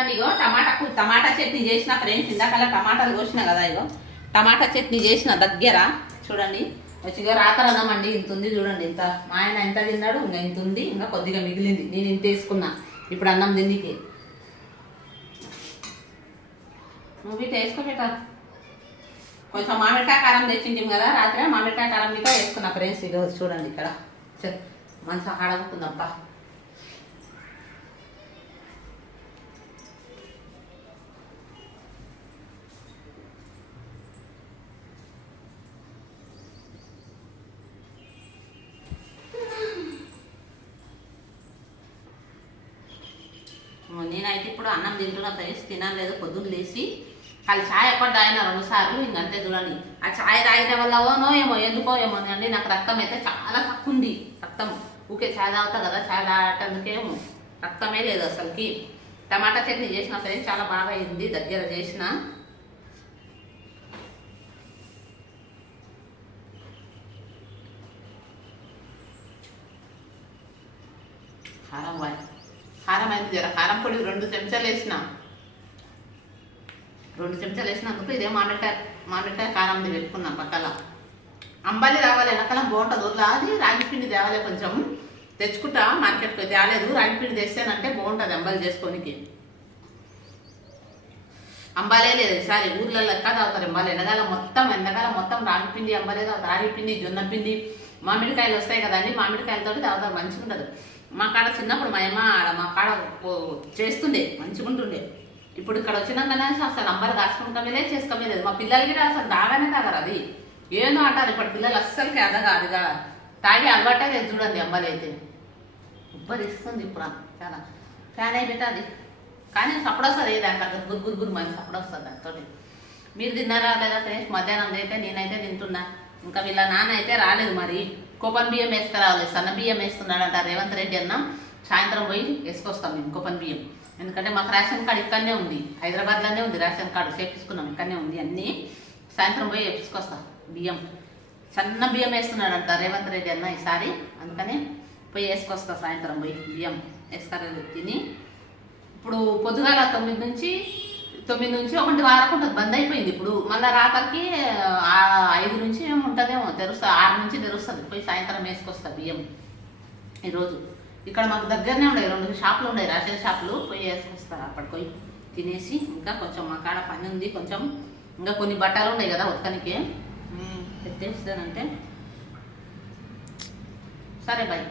చూడండి ఇగో టమాటా చట్నీ చేసిన ఫ్రెండ్స్. ఇందాకలా టమాటాలు కోసిన కదా, ఇగో టమాటా చట్నీ చేసిన దగ్గర చూడండి. వచ్చిగా రాత్రి అన్నం అండి ఇంత ఉంది చూడండి. ఇంత మా ఆయన ఎంత తిన్నాడు, ఇంకా ఇంత ఉంది, ఇంకా కొద్దిగా మిగిలింది. నేను ఇంత వేసుకున్నా ఇప్పుడు అన్నం తిండికి. నువ్వు ఇట్లా వేసుకోబెట్టా. కొంచెం మామిడికాయ కారం తెచ్చింటాం కదా రాత్రి, మామిడికాయ కారం మీద వేసుకున్నా ఫ్రెండ్స్. ఈరోజు చూడండి ఇక్కడ మంచిగా అడుగుతుందప్ప. నేనైతే ఇప్పుడు అన్నం తింటున్నా ఫ్రెండ్స్. తినలేదు పొద్దున్న లేచి వాళ్ళు ఛాయ్ ఎప్పుడు తాగిన 2 సార్లు. ఇంకంతే చూడండి. ఆ ఛాయ్ తాగిన వల్లనో ఏమో ఎందుకో ఏమో అండి, నాకు రక్తం అయితే చాలా తక్కువ ఉంది. రక్తం ఊకే ఛాయ్ తాగుతా కదా, ఛాయ్ తాగటానికేమో రక్తమే లేదు అసలుకి. టమాటా చట్నీ చేసిన ఫ్రెండ్స్ చాలా బాగా అయింది, దగ్గర చేసిన. కారం అయింది జర. కారం పొడి 2 చెంచాలు వేసిన. 2 చెంచాలు వేసినందుకు ఇదే మామిడికాయ కారంది పెట్టుకున్నాం పక్కల. అంబలి రావాలి వెనకాల బాగుంటుంది. ఊర్లో అది రాగి పిండి తేవాలి, కొంచెం తెచ్చుకుంటా. మార్కెట్కి తేలేదు. రాగి పిండి తెస్తానంటే బాగుంటుంది అంబలి చేసుకోనికి. అంబాలే లేదు ఈసారి ఊర్లలో ఎక్క తాగుతారు అంబాలి. ఎండకాలం మొత్తం రాగి పిండి అంబలే తాగుతారు. రాగి పిండి, జొన్న పిండి, మామిడికాయలు వస్తాయి కదండి, మామిడికాయలతో తాగుతారు. మంచిగా ఉంటుంది. మా కాడ చిన్నప్పుడు మా అమ్మ మా కాడ చేస్తుండే, మంచిగా ఉంటుండే. ఇప్పుడు ఇక్కడ వచ్చినాకనే అసలు అంబలు కాసుకుంటామే చేసుకోమే లేదు. మా పిల్లలకి అసలు తాగానే తాగరు. అది ఏదో అంటారు ఇప్పుడు పిల్లలు, అస్సలకి అదిగా తాగి అలవాటే లేదు చూడండి. అంబలి అయితే ఉబ్బది ఇస్తుంది ఇప్పుడు చాలా. ఫ్యాన్ అయిపోతే అది కానీ సప్పుడు వస్తుంది. దాంట్లో గురుగురు మంచి సప్పుడు వస్తుంది దాంతో. మీరు తిన్నారా లేదా ఫ్రెండ్స్? మధ్యాహ్నం అయితే నేనైతే తింటున్నా. ఇంకా వీళ్ళ నాన్న అయితే రాలేదు. మరి కోపన్ బియ్యం వేసుకురావాలి, సన్న బియ్యం వేస్తున్నాడంట రేవంత్ రెడ్డి అన్న. సాయంత్రం పోయి వేసుకొస్తాం మేము కోపన్ బియ్యం. ఎందుకంటే మాకు రేషన్ కార్డు ఇక్కడనే ఉంది, హైదరాబాద్లోనే ఉంది రేషన్ కార్డు. చేపించుకున్నాం, ఇక్కడనే ఉంది అన్నీ. సాయంత్రం పోయి వేసుకొస్తాం బియ్యం. సన్న బియ్యం వేస్తున్నాడంట రేవంత్ రెడ్డి అన్న ఈసారి. అందుకనే పోయి వేసుకొస్తా సాయంత్రం పోయి బియ్యం వేసుకరాలి తిని. ఇప్పుడు పొద్దుగాల 9 నుంచి 1 వరకు ఉంటుంది, బంద్ అయిపోయింది. ఇప్పుడు మళ్ళీ రాత్రికి 5 నుంచి ఏమి ఉంటుందేమో, తెరుస్తుంది. 6 నుంచి తెరుస్తుంది. పోయి సాయంత్రం వేసుకొస్తా బియ్యం ఈరోజు. ఇక్కడ మాకు దగ్గరనే ఉన్నాయి 2 షాపులు ఉన్నాయి, రేషన్ షాపులు. పోయి వేసుకొస్తా అప్పటికి పోయి తినేసి. ఇంకా కొంచెం మా కాడ పని ఉంది కొంచెం. ఇంకా కొన్ని బట్టలు ఉన్నాయి కదా ఉతకనికి, పెట్టేస్తానంటే. సరే బాయ్.